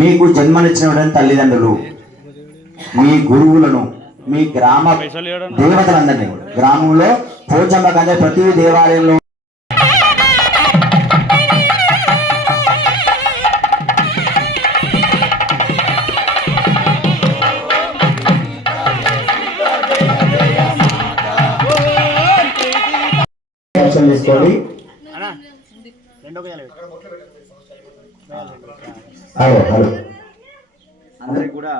మీకు జన్మనిచ్చినటువంటి తల్లిదండ్రులు, మీ గురువులను, మీ గ్రామ దేవతలందరినీ, గ్రామంలో పోచమ్మ కంటే ప్రతి దేవాలయంలో తీసుకోండి. అందరికి కూడా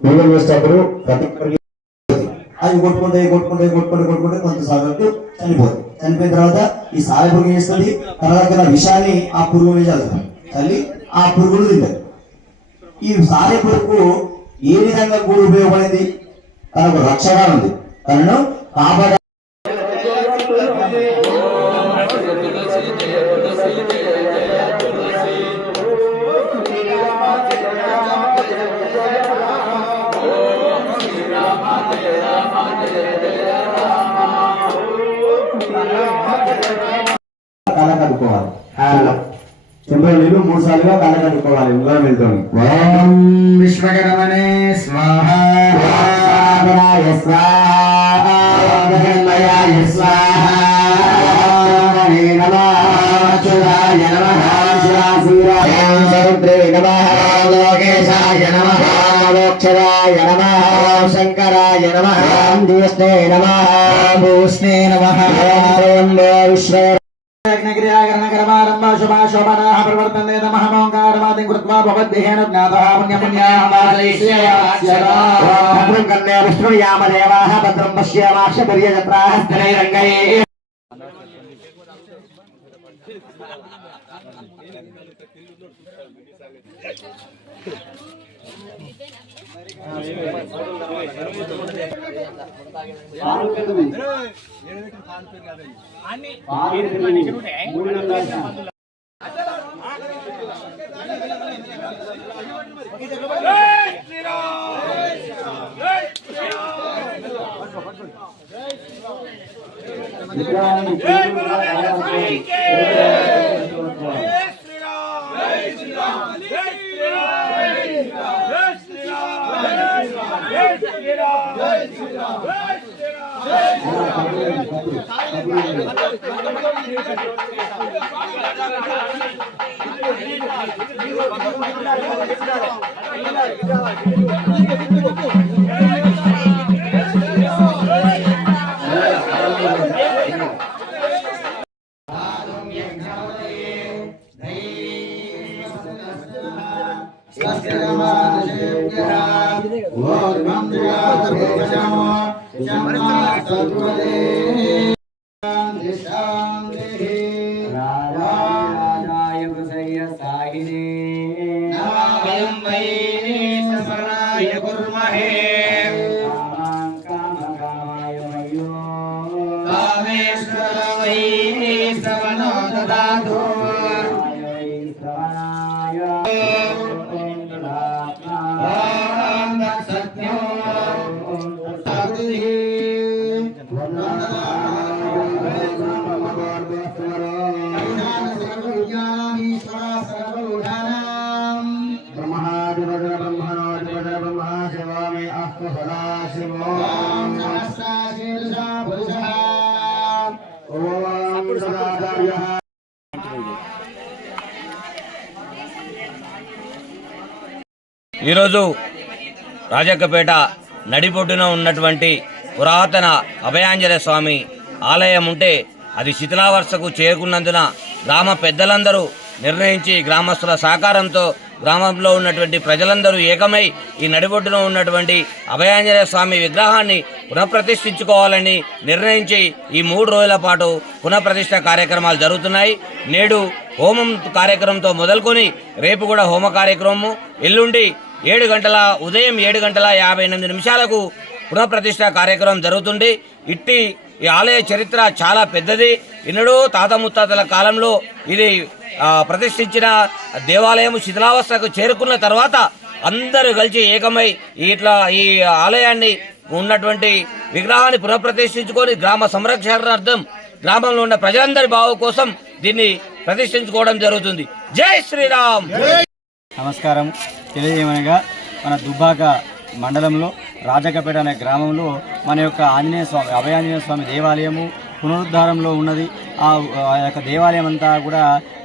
పూజలు చేసేటప్పుడు ప్రతి అది కొట్టుకుంటే కొంత సాగట్టు చనిపోతుంది. చనిపోయిన తర్వాత ఈ సాల పురుగు చేస్తుంది. తర్వాత విషయాన్ని ఆ పురుగు మీద చల్లుతాం, చల్లి ఆ పురుగులు తింటారు. ఈ సాలె పురుగు ఏ విధంగా కూడా ఉపయోగపడింది? తనకు రక్షగా ఉంది, తనను కాపాడ కళ్ళ కట్టుకోవాలి. చెంబలు నీళ్ళు 3 సార్లుగా కళ్ళ కట్టుకోవాలి. ఉదయం వెళ్తాం. ఓం విశ్వకర్మణే స్వాహ, లోకేశాయ నమః, మోక్షదాయ నమః, శంకరాయ నమః, జ్యేష్ఠే నమః, భూష్ణే నమః, విశ్వ ప్రవర్తనే నమః. ఓంకారమాదిం కృత్వా భవద్దేహేన జ్ఞాతః పుణ్యపుణ్యామాలైష్యామః కన్యా విష్ణుయామ దేవాః భద్రం పశ్యామాక్ష పర్యజత్రాః స్థిరైరంగైః. ఈరోజు రాజక్కపేట నడిబొడ్డున ఉన్నటువంటి పురాతన అభయాంజనేయ స్వామి ఆలయం ఉంటే అది శిథిలావస్థకు చేరుకున్నందున గ్రామ పెద్దలందరూ నిర్ణయించి గ్రామస్తుల సహకారంతో గ్రామంలో ఉన్నటువంటి ప్రజలందరూ ఏకమై ఈ నడిబొడ్డున ఉన్నటువంటి అభయాంజనేయ స్వామి విగ్రహాన్ని పునఃప్రతిష్ఠించుకోవాలని నిర్ణయించి ఈ 3 రోజుల పాటు పునఃప్రతిష్ఠ కార్యక్రమాలు జరుగుతున్నాయి. నేడు హోమం కార్యక్రమంతో మొదలుకొని రేపు కూడా హోమ కార్యక్రమము, ఎల్లుండి ఉదయం 7:58 పునఃప్రతిష్ఠ కార్యక్రమం జరుగుతుంది. ఈ ఆలయ చరిత్ర చాలా పెద్దది. ఇన్నడూ తాత ముత్తాతల కాలంలో ఇది ప్రతిష్ఠించిన దేవాలయం శిథిలావస్థకు చేరుకున్న తర్వాత అందరూ కలిసి ఏకమై ఈ ఆలయాన్ని ఉన్నటువంటి విగ్రహాన్ని పునఃప్రతిష్ఠించుకొని గ్రామ సంరక్షణార్థం గ్రామంలో ఉన్న ప్రజలందరి బావు కోసం దీన్ని ప్రతిష్ఠించుకోవడం జరుగుతుంది. జై శ్రీరామ్. నమస్కారం. తెలియజేయమనగా మన దుబ్బాక మండలంలో రాజకపేట అనే గ్రామంలో మన యొక్క ఆంజనేయ స్వామి అభయాంజనేయ స్వామి దేవాలయము పునరుద్ధారంలో ఉన్నది. ఆ యొక్క దేవాలయం అంతా కూడా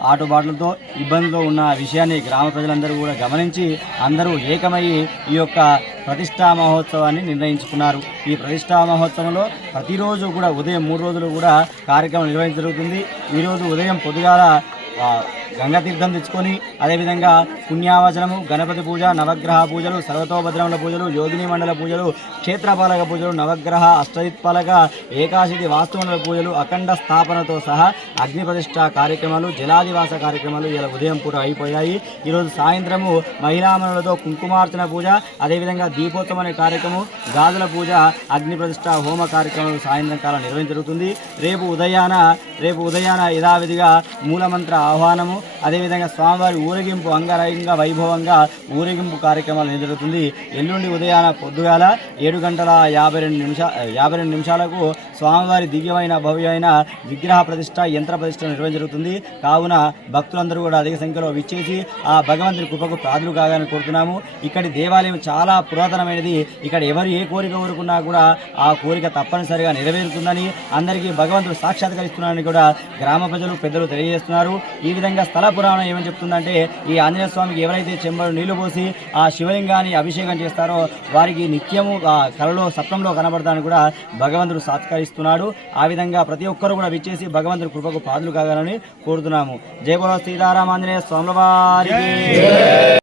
ఆటుబాట్లతో ఇబ్బందులు ఉన్న విషయాన్ని గ్రామ ప్రజలందరూ కూడా గమనించి అందరూ ఏకమయ్యి ఈ యొక్క ప్రతిష్టా మహోత్సవాన్ని నిర్ణయించుకున్నారు. ఈ ప్రతిష్టా మహోత్సవంలో ప్రతిరోజు కూడా ఉదయం 3 రోజులు కూడా కార్యక్రమం నిర్వహించడం జరుగుతుంది. ఈరోజు ఉదయం పొద్దుగాల గంగా తీర్థం తెచ్చుకొని అదేవిధంగా పుణ్యావచనము, గణపతి పూజ, నవగ్రహ పూజలు, సర్వతోభద్రముల పూజలు, యోగిని మండల పూజలు, క్షేత్రపాలక పూజలు, నవగ్రహ అష్టదిక్పాలక ఏకాశితి వాస్తుమండల పూజలు, అఖండ స్థాపనతో సహా అగ్ని ప్రతిష్ఠ కార్యక్రమాలు, జలాదివాస కార్యక్రమాలు ఇలా ఉదయం పూట అయిపోయాయి. ఈరోజు సాయంత్రము మహిళామణులతో కుంకుమార్చన పూజ, అదేవిధంగా దీపోత్సవం అనే కార్యక్రమం, గాజుల పూజ, అగ్ని ప్రతిష్ఠ హోమ కార్యక్రమాలు సాయంత్రం కాలం నిర్వహించబడుతుంది. రేపు ఉదయాన యథావిధిగా మూలమంత్ర ఆహ్వానము, అదేవిధంగా స్వామివారి ఊరేగింపు అంగరంగ వైభవంగా ఊరేగింపు కార్యక్రమాలు జరుగుతుంది. ఎల్లుండి ఉదయాన పొద్దుగాల 7:52 నిమిషాలకు స్వామివారి దివ్యమైన భవ్యమైన విగ్రహ ప్రతిష్ట, యంత్ర ప్రతిష్ట నిర్వహించడం జరుగుతుంది. కావున భక్తులందరూ కూడా అధిక సంఖ్యలో విచ్చేసి ఆ భగవంతుని కృపకు ప్రాదులు కాగానే కోరుతున్నాము. ఇక్కడి దేవాలయం చాలా పురాతనమైనది. ఇక్కడ ఎవరు ఏ కోరిక కోరుకున్నా కూడా ఆ కోరిక తప్పనిసరిగా నెరవేరుతుందని అందరికీ భగవంతుడు సాక్షాత్కరిస్తున్నారని కూడా గ్రామ ప్రజలు పెద్దలు తెలియజేస్తున్నారు. ఈ విధంగా స్థల పురాణం ఏమని చెప్తుందంటే, ఈ ఆంజనేయ స్వామికి ఎవరైతే చెంబడు నీళ్లు పోసి ఆ శివలింగాన్ని అభిషేకం చేస్తారో వారికి నిత్యము కలలో సప్నంలో కనబడతానని కూడా భగవంతుడు సాత్కరిస్తున్నాడు. ఆ విధంగా ప్రతి ఒక్కరూ కూడా విచ్చేసి భగవంతుడి కృపకు పాదులు కాగాలని కోరుతున్నాము. జై బోలో సీతారామ ఆంజనేయ స్వామి వారికి.